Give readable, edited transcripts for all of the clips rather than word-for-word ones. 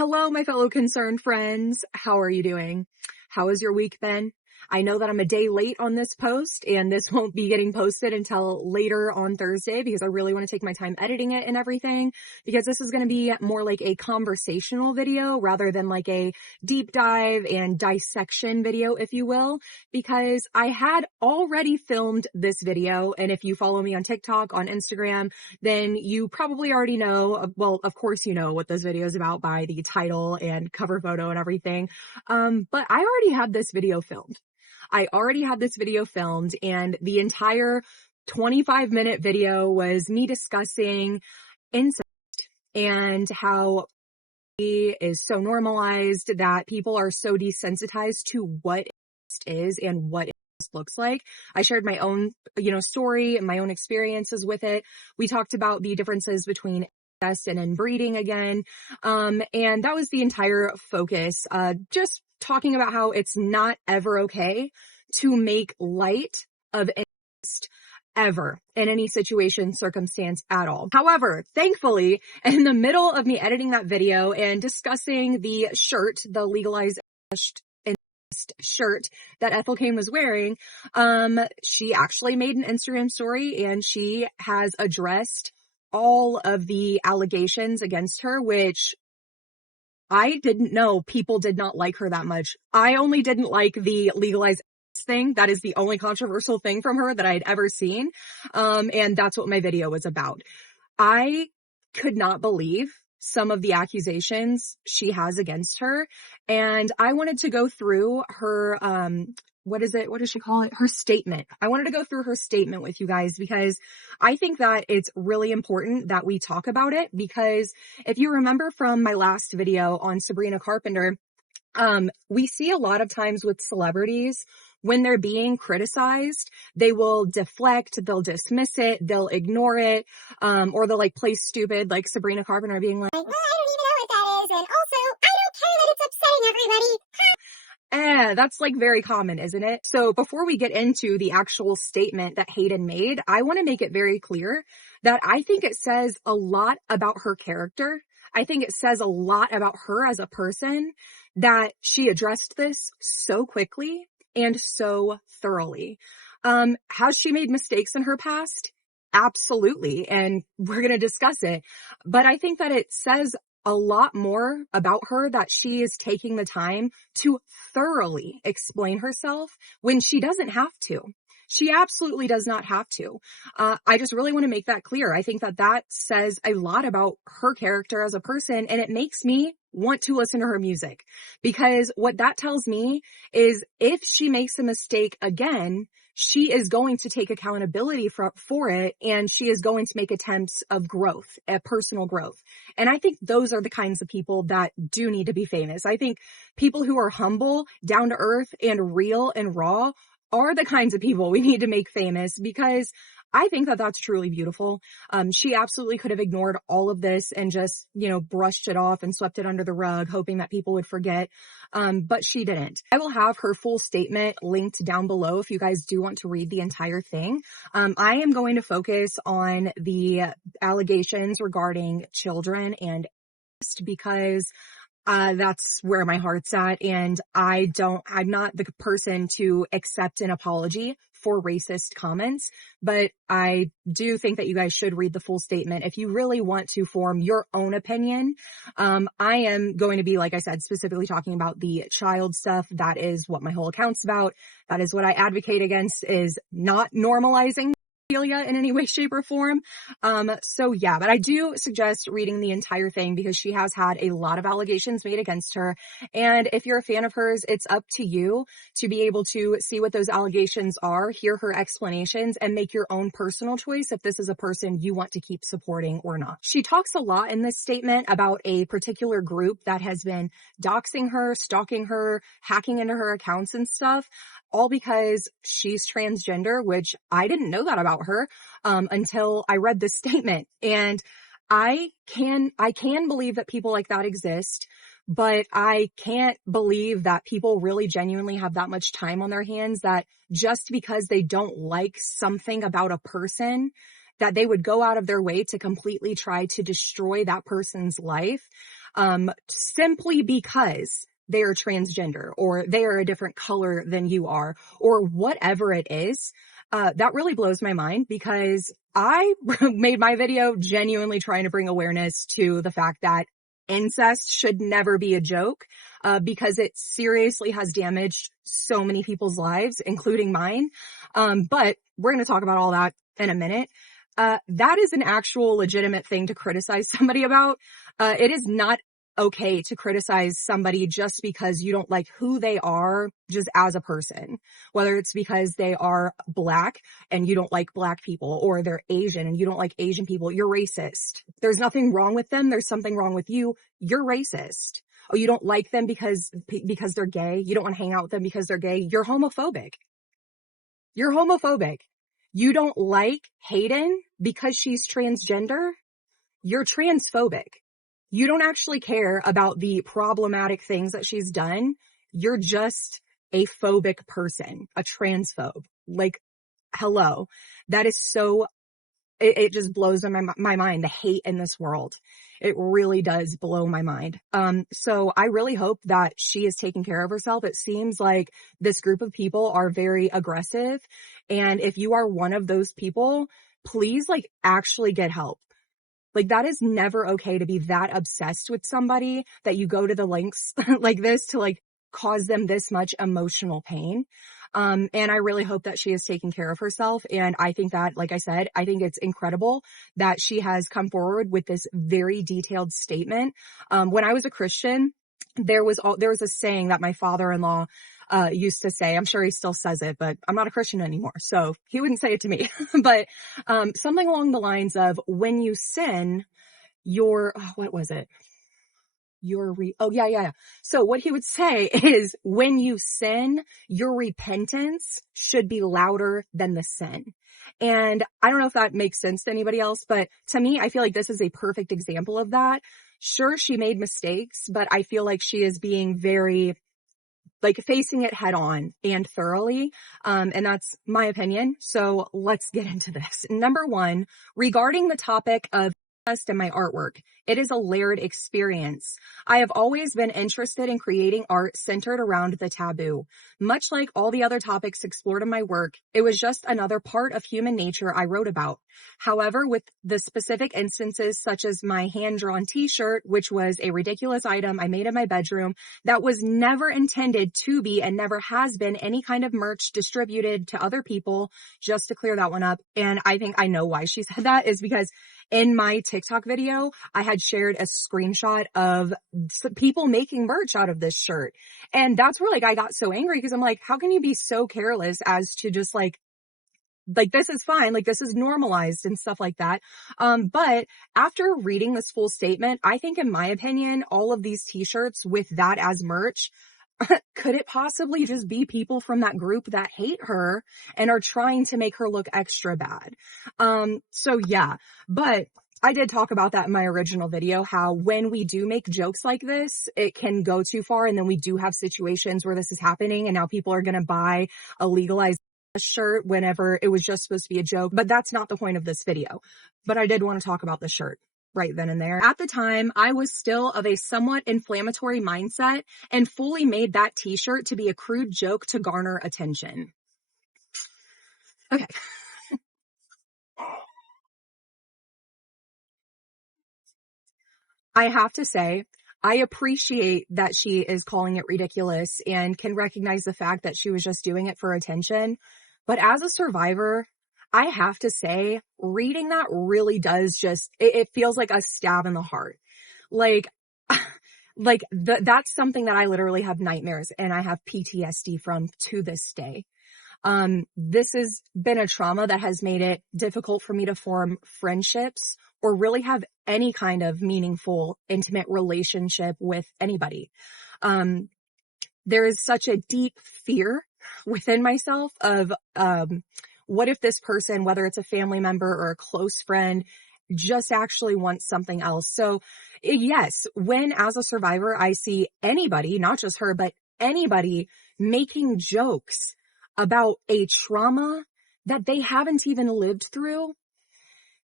Hello, my fellow concerned friends. How are you doing? How has your week been? I know that I'm a day late on this post and this won't be getting posted until later on Thursday because I really want to take my time editing it and everything, because this is going to be more like a conversational video rather than like a deep dive and dissection video, if you will, because I had already filmed this video. And if you follow me on TikTok, on Instagram, then you probably already know, well, of course you know what this video is about by the title and cover photo and everything. But I already had this video filmed. And the entire 25-minute video was me discussing incest and how it is so normalized that people are so desensitized to what incest is and what incest looks like. I shared my own, story and my own experiences with it. We talked about the differences between incest and inbreeding again. And that was the entire focus, just talking about how it's not ever okay to make light of incest ever in any situation, circumstance at all. However, thankfully, in the middle of me editing that video and discussing the shirt, the legalized incest shirt that Ethel Kane was wearing, she actually made an Instagram story and she has addressed all of the allegations against her, which I didn't know people did not like her that much. I only didn't like the legalized thing. That is the only controversial thing from her that I had ever seen. And that's what my video was about. I could not believe some of the accusations she has against her. And I wanted to go through her, what does she call it? Her statement. I wanted to go through her statement with you guys because I think that it's really important that we talk about it, because if you remember from my last video on Sabrina Carpenter, we see a lot of times with celebrities, when they're being criticized, they will deflect, they'll dismiss it, they'll ignore it, or they'll like play stupid, like Sabrina Carpenter being like, well, I don't even know what that is, and also, I don't care that it's upsetting everybody. That's like very common, isn't it? So before we get into the actual statement that Hayden made, I want to make it very clear that I think it says a lot about her character. I think it says a lot about her as a person that she addressed this so quickly and so thoroughly. Has she made mistakes in her past? Absolutely. And we're going to discuss it. But I think that it says a lot more about her that she is taking the time to thoroughly explain herself when she doesn't have to. She absolutely does not have to. I just really want to make that clear. I think that that says a lot about her character as a person, and it makes me want to listen to her music, because what that tells me is if she makes a mistake again, she is going to take accountability for it, and she is going to make attempts of growth, personal growth. And I think those are the kinds of people that do need to be famous. I think people who are humble, down to earth, and real and raw are the kinds of people we need to make famous, because I think that that's truly beautiful. She absolutely could have ignored all of this and just, brushed it off and swept it under the rug, hoping that people would forget. But she didn't. I will have her full statement linked down below if you guys do want to read the entire thing. I am going to focus on the allegations regarding children and because that's where my heart's at. And I'm not the person to accept an apology for racist comments, but I do think that you guys should read the full statement if you really want to form your own opinion. I am going to be, like I said, specifically talking about the child stuff. That is what my whole account's about. That is what I advocate against, is not normalizing pedophilia in any way, shape, or form. So yeah, but I do suggest reading the entire thing because she has had a lot of allegations made against her. And if you're a fan of hers, it's up to you to be able to see what those allegations are, hear her explanations, and make your own personal choice if this is a person you want to keep supporting or not. She talks a lot in this statement about a particular group that has been doxing her, stalking her, hacking into her accounts and stuff, all because she's transgender, which I didn't know that about her until I read this statement. And I can believe that people like that exist, but I can't believe that people really genuinely have that much time on their hands that just because they don't like something about a person, that they would go out of their way to completely try to destroy that person's life. simply because they are transgender or they are a different color than you are or whatever it is. That really blows my mind because I made my video genuinely trying to bring awareness to the fact that incest should never be a joke, because it seriously has damaged so many people's lives, including mine. But we're going to talk about all that in a minute. That is an actual legitimate thing to criticize somebody about. It is not okay to criticize somebody just because you don't like who they are just as a person, whether it's because they are black and you don't like black people, or they're Asian and you don't like Asian people. You're racist. There's nothing wrong with them. There's something wrong with you. You're racist. Oh, you don't like them because they're gay. You don't want to hang out with them because they're gay. You're homophobic. You're homophobic. You don't like Hayden because she's transgender. You're transphobic. You don't actually care about the problematic things that she's done. You're just a phobic person, a transphobe. Like, hello. That is so, it just blows my mind, the hate in this world. It really does blow my mind. So I really hope that she is taking care of herself. It seems like this group of people are very aggressive. And if you are one of those people, please actually get help. That is never okay to be that obsessed with somebody that you go to the lengths like this to cause them this much emotional pain. And I really hope that she is taking care of herself. And I think that, like I said, I think it's incredible that she has come forward with this very detailed statement. When I was a Christian, there was a saying that my father-in-law used to say. I'm sure he still says it, but I'm not a Christian anymore, so he wouldn't say it to me. But something along the lines of, when you sin, what was it? So what he would say is, when you sin, your repentance should be louder than the sin. And I don't know if that makes sense to anybody else, but to me, I feel like this is a perfect example of that. Sure, she made mistakes, but I feel like she is being very facing it head on and thoroughly. And that's my opinion. So let's get into this. Number one, regarding the topic of and my artwork, it is a layered experience. I have always been interested in creating art centered around the taboo. Much like all the other topics explored in my work, it was just another part of human nature I wrote about. However, with the specific instances such as my hand-drawn t-shirt, which was a ridiculous item I made in my bedroom that was never intended to be and never has been any kind of merch distributed to other people, just to clear that one up. And I think I know why she said that is because in my TikTok video, I had shared a screenshot of people making merch out of this shirt. And that's where I got so angry, because I'm like, how can you be so careless as to just this is fine, this is normalized and stuff like that. But after reading this full statement, I think, in my opinion, all of these t-shirts with that as merch, could it possibly just be people from that group that hate her and are trying to make her look extra bad? So yeah, but I did talk about that in my original video, how when we do make jokes like this, it can go too far. And then we do have situations where this is happening and now people are going to buy a legalized shirt whenever it was just supposed to be a joke. But that's not the point of this video. But I did want to talk about the shirt right then and there. At the time, I was still of a somewhat inflammatory mindset and fully made that t-shirt to be a crude joke to garner attention. Okay. I have to say, I appreciate that she is calling it ridiculous and can recognize the fact that she was just doing it for attention. But as a survivor, I have to say, reading that really does it feels like a stab in the heart. That's something that I literally have nightmares and I have PTSD from to this day. This has been a trauma that has made it difficult for me to form friendships or really have any kind of meaningful, intimate relationship with anybody. There is such a deep fear within myself of, what if this person, whether it's a family member or a close friend, just actually wants something else. So yes, when as a survivor, I see anybody, not just her, but anybody making jokes about a trauma that they haven't even lived through,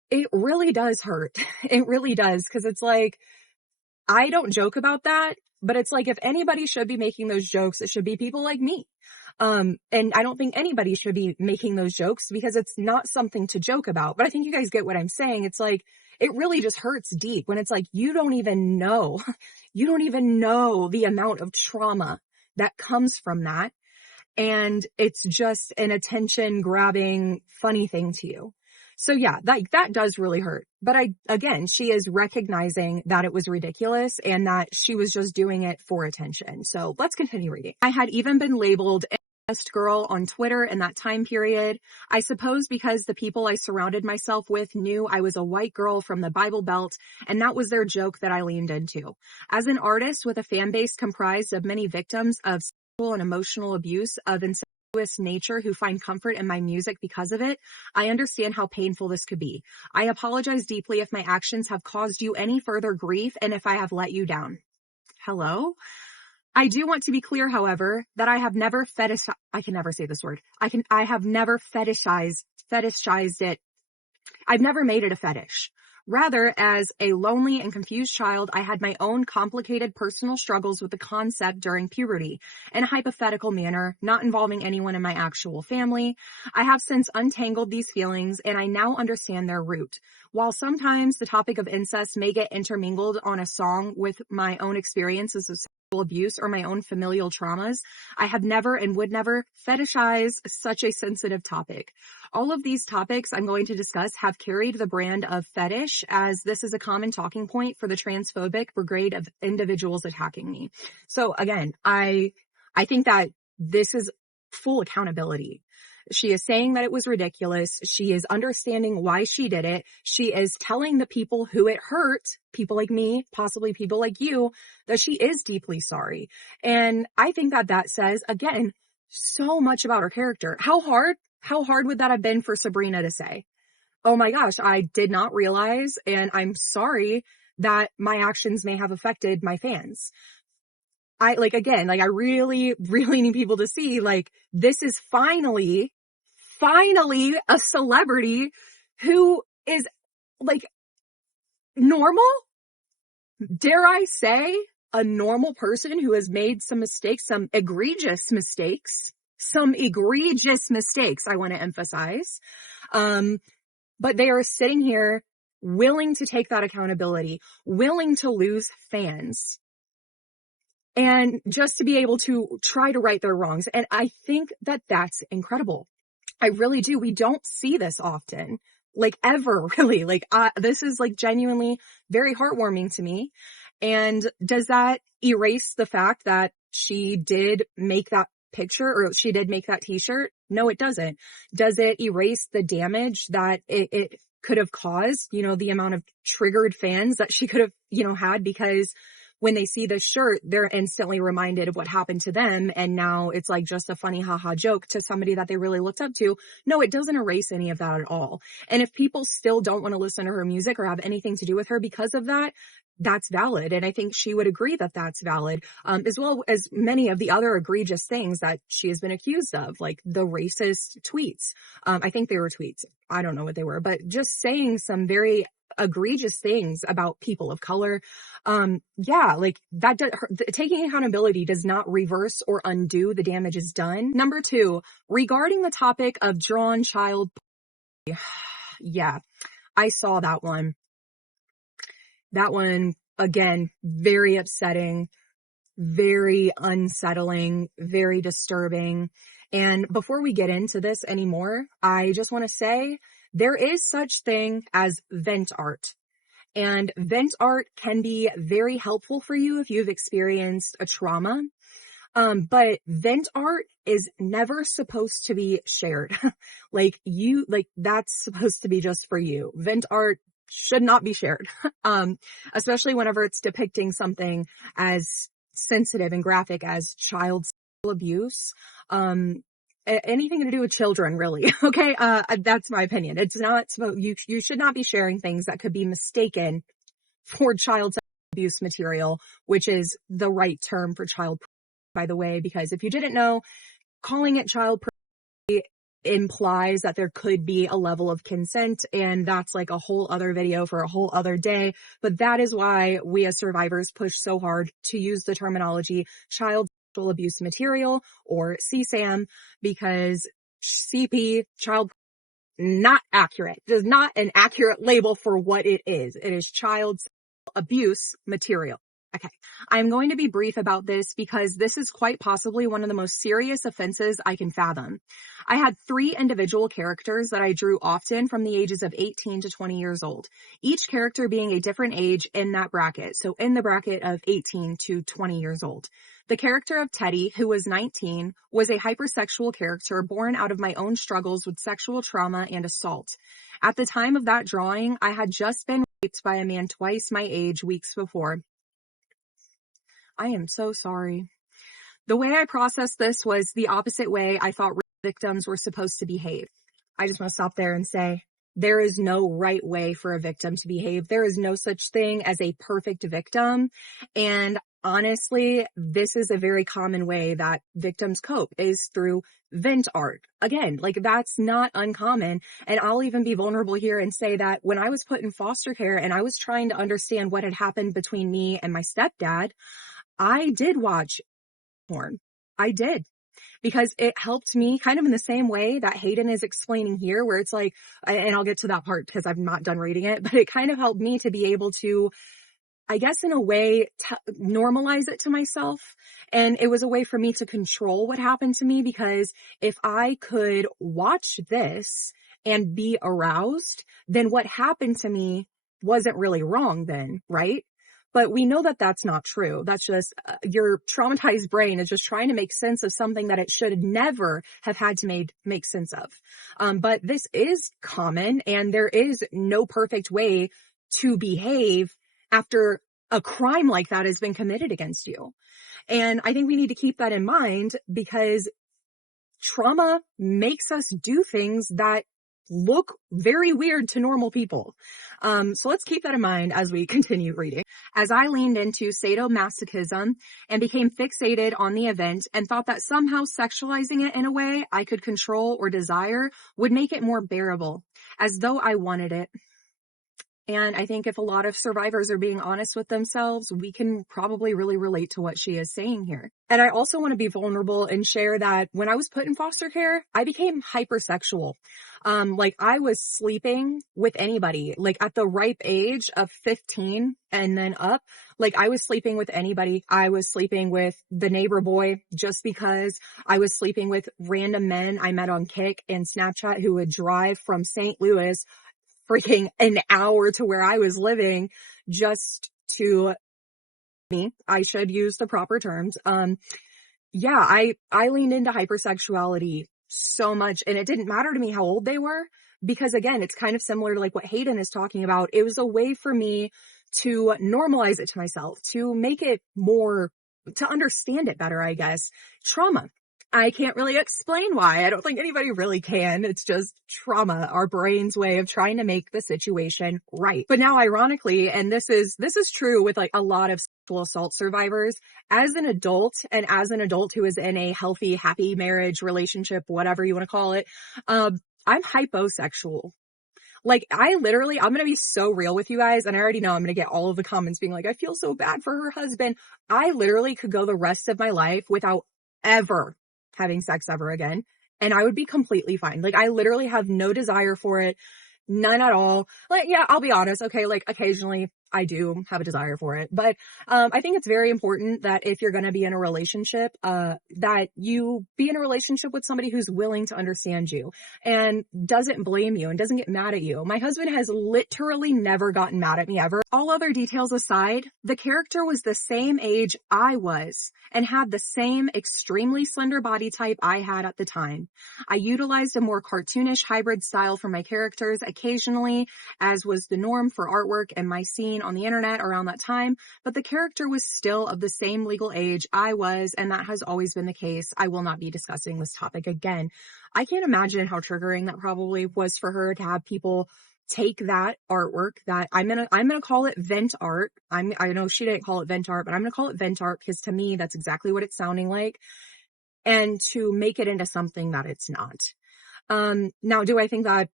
it really does hurt. It really does. Cause it's I don't joke about that, but it's like, if anybody should be making those jokes, it should be people like me. And I don't think anybody should be making those jokes because it's not something to joke about. But I think you guys get what I'm saying. It's like, it really just hurts deep when it's like, you don't even know, you don't even know the amount of trauma that comes from that. And it's just an attention grabbing funny thing to you. So yeah, that does really hurt. But again, she is recognizing that it was ridiculous and that she was just doing it for attention. So let's continue reading. I had even been labeled a best girl on Twitter in that time period. I suppose because the people I surrounded myself with knew I was a white girl from the Bible Belt, and that was their joke that I leaned into. As an artist with a fan base comprised of many victims of sexual and emotional abuse of incestuous nature who find comfort in my music because of it, I understand how painful this could be. I apologize deeply if my actions have caused you any further grief and if I have let you down. Hello? I do want to be clear, however, that I have never I can never say this word. I have never fetishized it. I've never made it a fetish. Rather, as a lonely and confused child, I had my own complicated personal struggles with the concept during puberty, in a hypothetical manner, not involving anyone in my actual family. I have since untangled these feelings, and I now understand their root. While sometimes the topic of incest may get intermingled on a song with my own experiences of sexual abuse or my own familial traumas, I have never and would never fetishize such a sensitive topic. All of these topics I'm going to discuss have carried the brand of fetish, as this is a common talking point for the transphobic brigade of individuals attacking me. So again, I think that this is full accountability. She is saying that it was ridiculous. She is understanding why she did it. She is telling the people who it hurt, people like me, possibly people like you, that she is deeply sorry. And I think that that says, again, so much about her character. How hard would that have been for Sabrina to say? Oh my gosh, I did not realize, and I'm sorry that my actions may have affected my fans. I really, really need people to see, like, this is finally a celebrity who is, like, normal. Dare I say, a normal person who has made some mistakes, some egregious mistakes, I want to emphasize. But they are sitting here willing to take that accountability, willing to lose fans, and just to be able to try to right their wrongs. And I think that that's incredible. I really do. We don't see this often, like, ever, really. Like, this is, like, genuinely very heartwarming to me. And does that erase the fact that she did make that picture, or she did make that t-shirt? No, it doesn't. Does it erase the damage that it could have caused, the amount of triggered fans that she could have, had, because when they see this shirt, they're instantly reminded of what happened to them. And now it's like just a funny haha joke to somebody that they really looked up to. No, it doesn't erase any of that at all. And if people still don't want to listen to her music or have anything to do with her because of that, that's valid. And I think she would agree that that's valid, as well as many of the other egregious things that she has been accused of, like the racist tweets. I think they were tweets. I don't know what they were, but just saying some very egregious things about people of color. Like that, taking accountability does not reverse or undo the damages done. Number 2, regarding the topic of drawn child. Yeah, I saw that one. That one, again, very upsetting, very unsettling, very disturbing. And before we get into this anymore, I just want to say there is such thing as vent art. And vent art can be very helpful for you if you've experienced a trauma. But vent art is never supposed to be shared. That's supposed to be just for you. Vent art should not be shared. Especially whenever it's depicting something as sensitive and graphic as child sexual abuse. Anything to do with children, really. Okay. That's my opinion. It's not, you should not be sharing things that could be mistaken for child sexual abuse material, which is the right term for child, by the way, because if you didn't know, calling it child implies that there could be a level of consent, and that's like a whole other video for a whole other day. But that is why we as survivors push so hard to use the terminology child sexual abuse material, or CSAM, because CP, child, not accurate. It is not an accurate label for what it is. It is child abuse material. Okay, I'm going to be brief about this because this is quite possibly one of the most serious offenses I can fathom. I had 3 individual characters that I drew often from the ages of 18 to 20 years old, each character being a different age in that bracket, so in the bracket of 18 to 20 years old. The character of Teddy, who was 19, was a hypersexual character born out of my own struggles with sexual trauma and assault. At the time of that drawing, I had just been raped by a man twice my age weeks before. I am so sorry. The way I processed this was the opposite way I thought victims were supposed to behave. I just want to stop there and say, there is no right way for a victim to behave. There is no such thing as a perfect victim. And honestly, this is a very common way that victims cope, is through vent art. Again, like, that's not uncommon. And I'll even be vulnerable here and say that when I was put in foster care and I was trying to understand what had happened between me and my stepdad, I did watch porn. I did. Because it helped me kind of in the same way that Hayden is explaining here, where it's like, and I'll get to that part because I'm not done reading it, but it kind of helped me to be able to, I guess in a way, normalize it to myself. And it was a way for me to control what happened to me, because if I could watch this and be aroused, then what happened to me wasn't really wrong then, right? But we know that that's not true. That's just your traumatized brain is just trying to make sense of something that it should never have had to make sense of. But this is common, and there is no perfect way to behave after a crime like that has been committed against you. And I think we need to keep that in mind, because trauma makes us do things that look very weird to normal people. So let's keep that in mind as we continue reading. As I leaned into sadomasochism and became fixated on the event and thought that somehow sexualizing it in a way I could control or desire would make it more bearable, as though I wanted it. And I think if a lot of survivors are being honest with themselves, we can probably really relate to what she is saying here. And I also want to be vulnerable and share that when I was put in foster care, I became hypersexual. Like, I was sleeping with anybody, like at the ripe age of 15 and then up. Like, I was sleeping with anybody. I was sleeping with the neighbor boy just because. I was sleeping with random men I met on Kik and Snapchat who would drive from St. Louis freaking an hour to where I was living just to me. I should use the proper terms. Yeah, I leaned into hypersexuality so much, and it didn't matter to me how old they were, because again, it's kind of similar to like what Hayden is talking about. It was a way for me to normalize it to myself, to make it more, to understand it better, I guess. Trauma. I can't really explain why. I don't think anybody really can. It's just trauma, our brain's way of trying to make the situation right. But now, ironically, and this is true with like a lot of sexual assault survivors, as an adult, and as an adult who is in a healthy, happy marriage, relationship, whatever you want to call it, I'm hyposexual. Like, I'm going to be so real with you guys, and I already know I'm going to get all of the comments being like, I feel so bad for her husband. I literally could go the rest of my life without ever having sex ever again, and I would be completely fine. Like, I literally have no desire for it. None at all. Like, yeah, I'll be honest. Okay. Like, occasionally I do have a desire for it, but, I think it's very important that if you're going to be in a relationship, that you be in a relationship with somebody who's willing to understand you and doesn't blame you and doesn't get mad at you. My husband has literally never gotten mad at me ever. All other details aside, the character was the same age I was and had the same extremely slender body type I had at the time. I utilized a more cartoonish hybrid style for my characters occasionally, as was the norm for artwork and my scene on the internet around that time, but the character was still of the same legal age I was, and that has always been the case. I will not be discussing this topic again. I can't imagine how triggering that probably was for her to have people take that artwork that I'm gonna call it vent art. I know she didn't call it vent art, but I'm gonna call it vent art because to me that's exactly what it's sounding like, and to make it into something that it's not. Now, do I think that,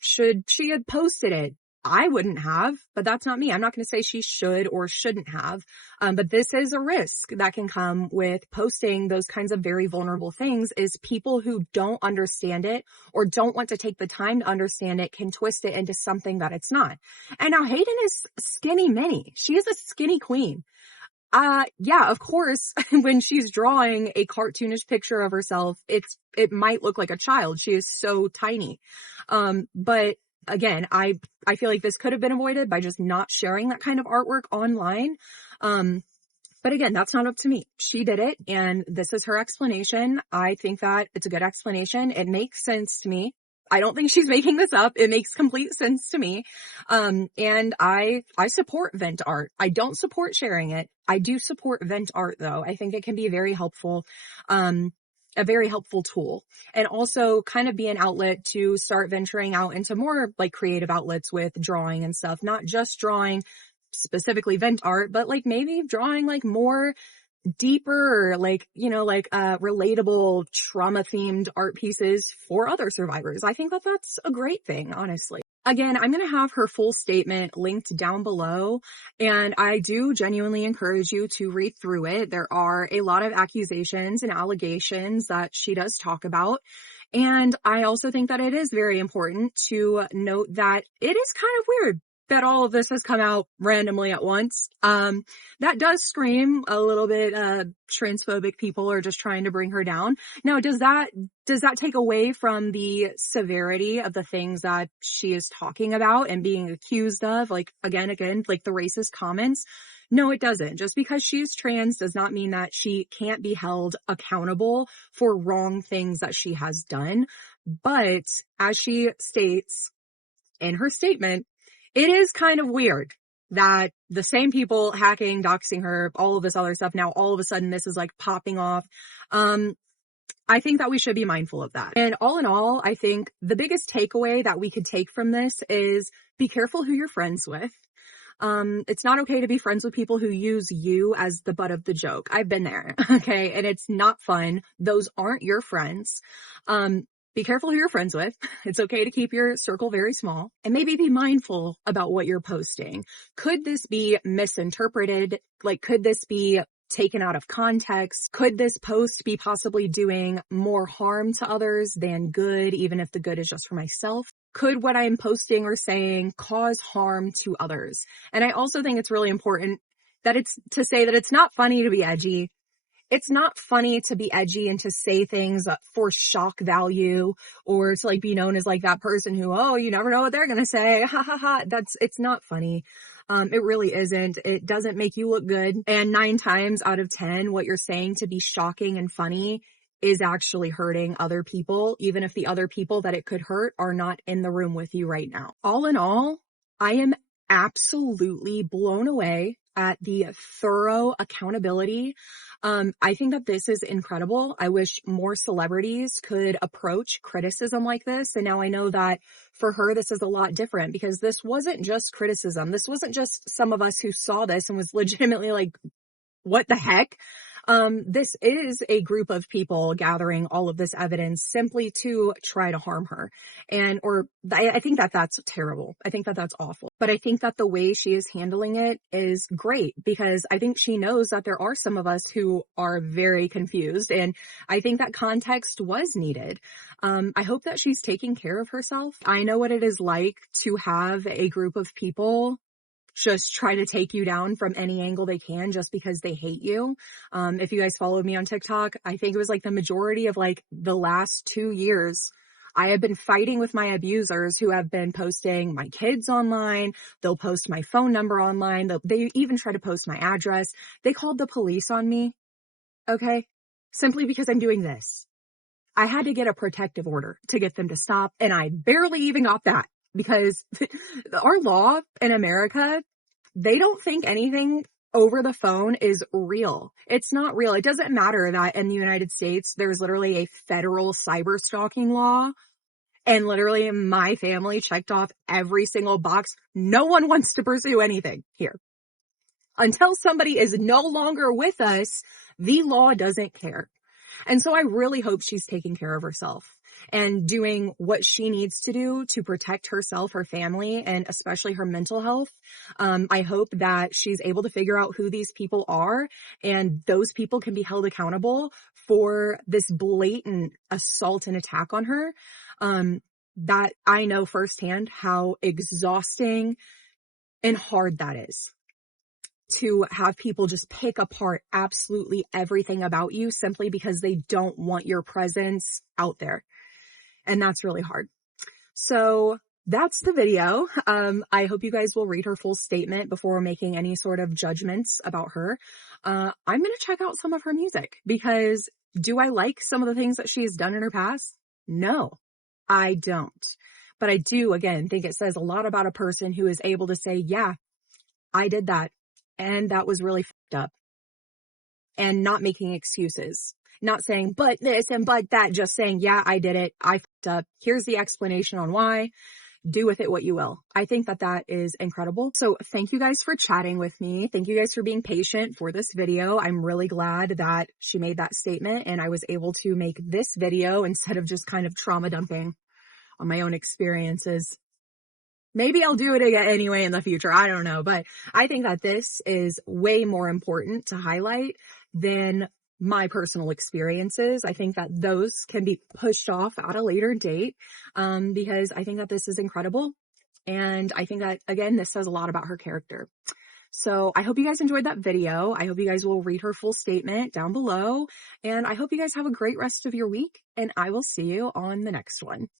should she have posted it? I wouldn't have, but that's not me. I'm not going to say she should or shouldn't have. But this is a risk that can come with posting those kinds of very vulnerable things, is people who don't understand it or don't want to take the time to understand it can twist it into something that it's not. And now Hayden is skinny mini. She is a skinny queen. Yeah, of course, when she's drawing a cartoonish picture of herself, it might look like a child. She is so tiny. But again, I feel like this could have been avoided by just not sharing that kind of artwork online. But again, that's not up to me. She did it, and this is her explanation. I think that it's a good explanation. It makes sense to me. I don't think she's making this up. It makes complete sense to me. And I support vent art. I don't support sharing it. I do support vent art though. I think it can be very helpful. A very helpful tool, and also kind of be an outlet to start venturing out into more like creative outlets with drawing and stuff, not just drawing specifically vent art, but like maybe drawing like more deeper, like, relatable trauma themed art pieces for other survivors. I think that that's a great thing, honestly. Again, I'm going to have her full statement linked down below, and I do genuinely encourage you to read through it. There are a lot of accusations and allegations that she does talk about. And I also think that it is very important to note that it is kind of weird that all of this has come out randomly at once. That does scream a little bit, transphobic people are just trying to bring her down. Now, does that take away from the severity of the things that she is talking about and being accused of? Like, again, like the racist comments? No, it doesn't. Just because she's trans does not mean that she can't be held accountable for wrong things that she has done. But as she states in her statement, it is kind of weird that the same people hacking, doxing her, all of this other stuff, now all of a sudden this is like popping off. I think that we should be mindful of that. And all in all, I think the biggest takeaway that we could take from this is be careful who you're friends with. It's not okay to be friends with people who use you as the butt of the joke. I've been there. Okay. And it's not fun. Those aren't your friends. Be careful who you're friends with. It's okay to keep your circle very small, and maybe be mindful about what you're posting. Could this be misinterpreted? Like, could this be taken out of context? Could this post be possibly doing more harm to others than good, even if the good is just for myself? Could what I'm posting or saying cause harm to others? And I also think it's really important that to say that it's not funny to be edgy. It's not funny to be edgy and to say things for shock value, or to like be known as like that person who, oh, you never know what they're going to say. Ha ha ha. It's not funny. It really isn't. It doesn't make you look good. And 9 times out of 10, what you're saying to be shocking and funny is actually hurting other people, even if the other people that it could hurt are not in the room with you right now. All in all, I am absolutely blown away at the thorough accountability. I think that this is incredible. I wish more celebrities could approach criticism like this. And now I know that for her, this is a lot different, because this wasn't just criticism. This wasn't just some of us who saw this and was legitimately like, what the heck? This is a group of people gathering all of this evidence simply to try to harm her. I think that that's terrible. I think that that's awful. But I think that the way she is handling it is great, because I think she knows that there are some of us who are very confused. And I think that context was needed. I hope that she's taking care of herself. I know what it is like to have a group of people just try to take you down from any angle they can just because they hate you. If you guys followed me on TikTok, I think it was like the majority of like the last 2 years, I have been fighting with my abusers who have been posting my kids online. They'll post my phone number online. They even try to post my address. They called the police on me. Okay. Simply because I'm doing this. I had to get a protective order to get them to stop. And I barely even got that, because our law in America, they don't think anything over the phone is real. It's not real. It doesn't matter that in the United States, there's literally a federal cyber stalking law, and literally my family checked off every single box. No one wants to pursue anything here. Until somebody is no longer with us, the law doesn't care. And so I really hope she's taking care of herself. and doing what she needs to do to protect herself, her family, and especially her mental health. I hope that she's able to figure out who these people are, and those people can be held accountable for this blatant assault and attack on her. That I know firsthand how exhausting and hard that is, to have people just pick apart absolutely everything about you simply because they don't want your presence out there. And that's really hard. So that's the video. I hope you guys will read her full statement before making any sort of judgments about her. I'm going to check out some of her music, because do I like some of the things that she has done in her past? No, I don't. But I do, again, think it says a lot about a person who is able to say, yeah, I did that, and that was really fucked up. And not making excuses. Not saying, but this and but that, just saying, yeah, I did it. I fucked up. Here's the explanation on why. Do with it what you will. I think that that is incredible. So thank you guys for chatting with me. Thank you guys for being patient for this video. I'm really glad that she made that statement and I was able to make this video instead of just kind of trauma dumping on my own experiences. Maybe I'll do it again anyway in the future. I don't know. But I think that this is way more important to highlight than my personal experiences. I think that those can be pushed off at a later date, because I think that this is incredible. And I think that, again, this says a lot about her character. So I hope you guys enjoyed that video. I hope you guys will read her full statement down below. And I hope you guys have a great rest of your week. And I will see you on the next one.